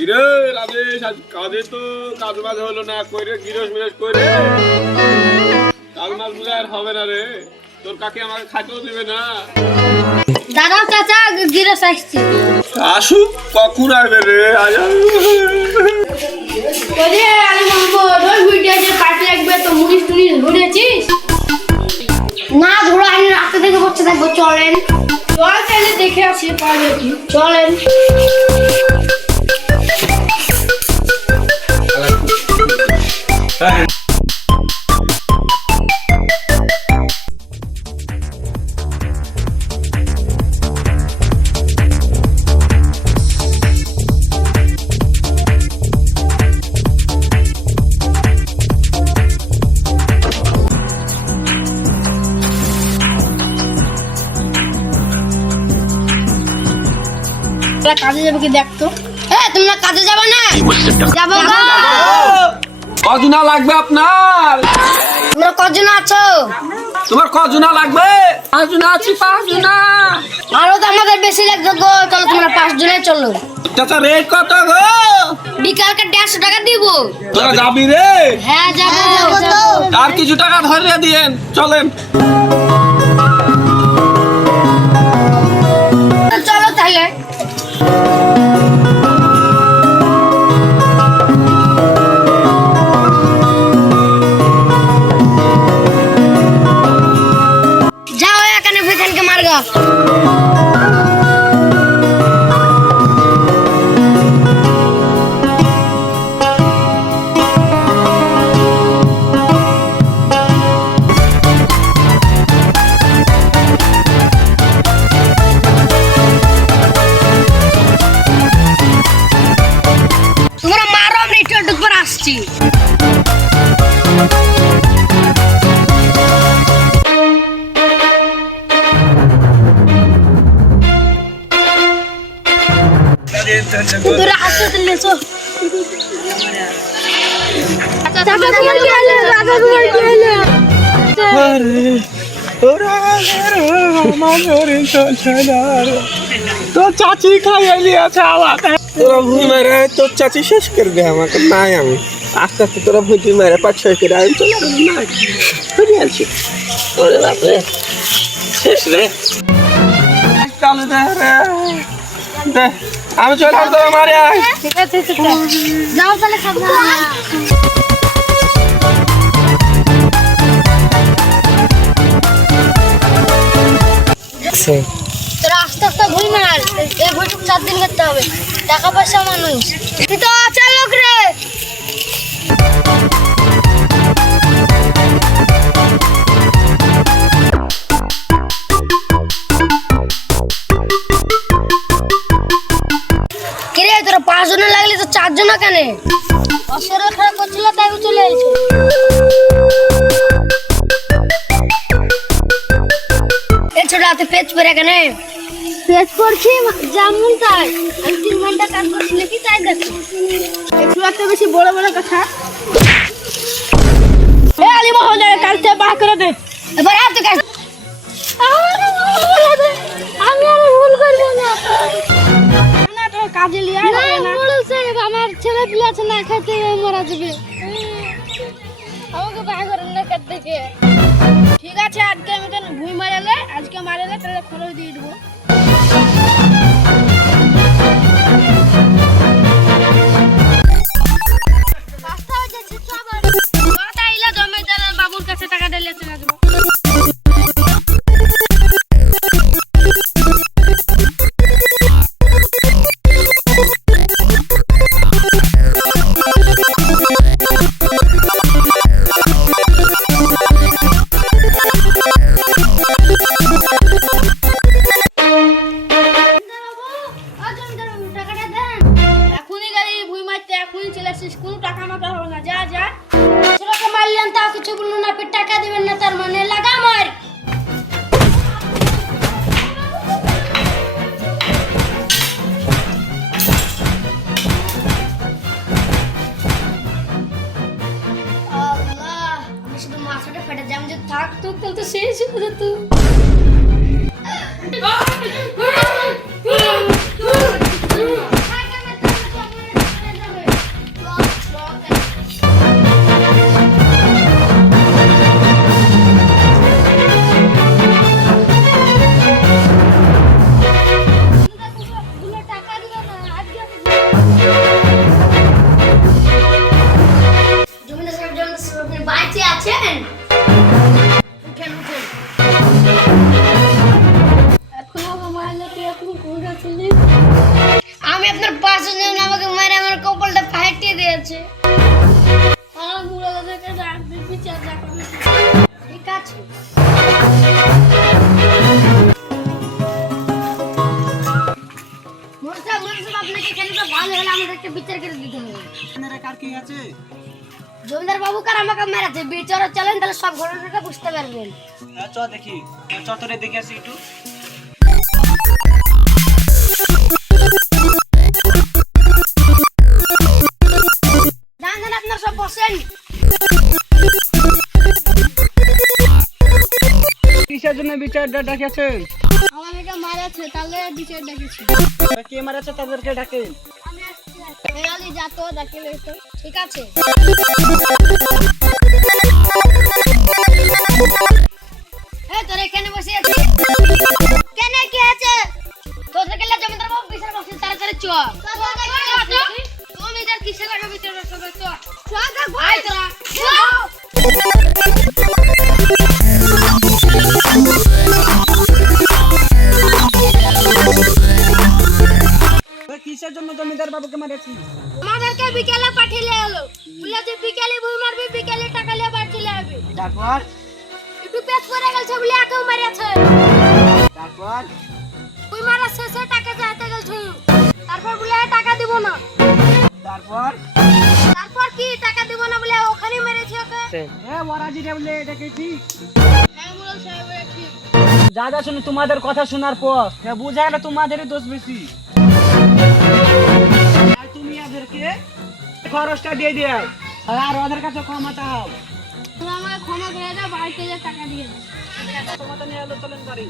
কিরে রাজেশ, আজ কাজে তো কাজ বাজ হলো না, কইরে গিরস মিরস কইরে কাজ মাছ বুঝে আর হবে না রে। তোর কাকি আমাকে খাইতেও দিবে না। দাঁড়াও চাচা, গিরস আসছি। আসুক, কখন আসবে রে? আজ ওরে আরে মামু, রোজ ভিডিও যে পার্টি লাগবে তো মুনিশ টুনিশ ঘুরেছিস? না ধরো, আমি রাতে থেকে বসে থাকবো। চলেন চল, তাহলে দেখে আসি পাওয়া যাবে কি। চলেন। কাজে যাবে কি দেখতো? হ্যাঁ, তোমরা কাজে যাবে না? যাবো গো। কজনা লাগবে আপনার? তোমরা কজন আছো? তোমার কজনা লাগবে? 5 জনা আছি, 5 জনা। আরো তো আমাদের বেশি লাগবে গো। চলো তোমরা 5 জনে চলো। চাচা রেট কত গো? বিকালকে 150 টাকা দিব। তোরা যাবি রে? হ্যাঁ যাবো তো। আর কিছু টাকা ধরে দিয়েন, চলেন। চলো তাহলে। যাও এখানে ভেতনকে মারগা। তোমরা মারো, আমরা একটু পর আসছি। তোরা আসতে দিলে চো। চাচা কুমার কি আইলে? রাজা কুমার কি আইলে? তো চাচি খাইয়ে আছে আবার। তোরা ভুই মারে তোর চাচি শেষ করে দে আমাকে। নাই আমি আস্তে আস্তে তোরা ভুই মারে 5-6 করে আমি চলে আসছি। ওরে বাপরে, শেষ রে। চালু দে রে, দে আমি চলে আসবো মারে। ঠিক আছে, যাও তাহলে সাবধানে। তোরা আস্তে আস্তে ভুই মার। এই ভুইটুক 4 দিন করতে হবে। টাকা পয়সা মানুষ। তুই তো আচার লোক রে। কিরে তোরা 5 জনে লাগলে তো 4 জনা কেন? অসুবিধা খারাপ করছিল তাই চলে এসেছে। এই ছোট হাতে পেজ পরে কেন? পেজ করছি যেমন তাই। আমি 3 ঘন্টা কাজ করছি নাকি তাই দেখো। একটু একটা বেশি বড় বড় কথা। এ আলী মহোদয়, কালকে বার করে দে। এবার আর তো কাজ। আমি আর ভুল করব না। না তো কাজে লিয়া না। বলছে আমার ছেলে পিলে আছে না, খেতে মরা যাবে। আমাকে বার করেন না কাট থেকে। ঠিক আছে, আজকে আমি কেন ভুই মারালে, আজকে মারালে তাহলে খরচ দিয়ে দেবো। বাবুর কাছে টাকা দিলে চলে যাবো। এখনই গাড়ি ভুই মারতে, এখনই চলে আসিস। কোনো টাকা মাথা হবে না। যা যা। ছেলেকে মারলেন তাও কিছু বললো না, ফির টাকা দিবেন না, তার মানে লাগা মার। আল্লাহ, আমি শুধু মাথাটা ফেটে যাম যে থাকতো তাহলে তো শেষ হয়ে যেত। আছে আমার বুড়ো দাদাকে ডাকবি বিচার দেখাবি ঠিক আছে মোরসা আপনাকে কেন তো ভালো হলে আমাদেরকে বিচার করে দিতে হবে আপনারা কার কি আছে? জমিদার বাবু কার আমাকে মেরেছে বিচার চলেন তাহলে সব ঘটনাটা বুঝতে পারবেন হ্যাঁ চ দেখি, চত্বরে দেখে আসি একটু। জানেন আপনার সব বসেন কিসের জন্য বিচারটা ডাকেছেন? আমাদেরকে মারাছে তাহলে বিচার ডেকেছি কে মারাছে তাদেরকে ডাকেন। হেরালি যাতো ডাকে লইতো ঠিক আছে এই তোরা এখানে বসে আছিস কেন কি আছে তোদের কেলা জমিদার বাবু বিচার বসে তাড়াতাড়ি চ তুমি যার কিসে লাগা বিচার বসবে তো চ দেখ ভাই তোরা কিসের জন্য জমিদার বাবুকে মারেছি? আমাদেরকে বিকেলে পাঠিয়ে এলো বলেছে বিকেলে বই মারবি বিকেলে টাকা নিয়ে বাড়ি চলে যাবি তারপর একটু পেট করে গেছে বলে একেও মারিয়াছে তারপর বই মারা শেষে টাকা চাইতে গেছে তারপর বলে টাকা দিব না তারপর তারপর কি টাকা দিব না বলে ওখানে মেরেছে ওকে ওরাজি রে বলে ডেকেছি। হ্যাঁ মুরল সাহেব ঠিক যা যা শুনে তোমাদের কথা শোনার পর বুঝা গেল তোমাদেরই দোষ বেশি। আর তুমি ওদেরকে খরচটা দিয়ে দেয় আর ওদের কাছে ক্ষমা চাও। তোমরা আমাকে ক্ষমা করে দাও বাড়িতে যে টাকা দিয়ে দাও তোমাদের নিয়ে আলো চলেন বাড়ি।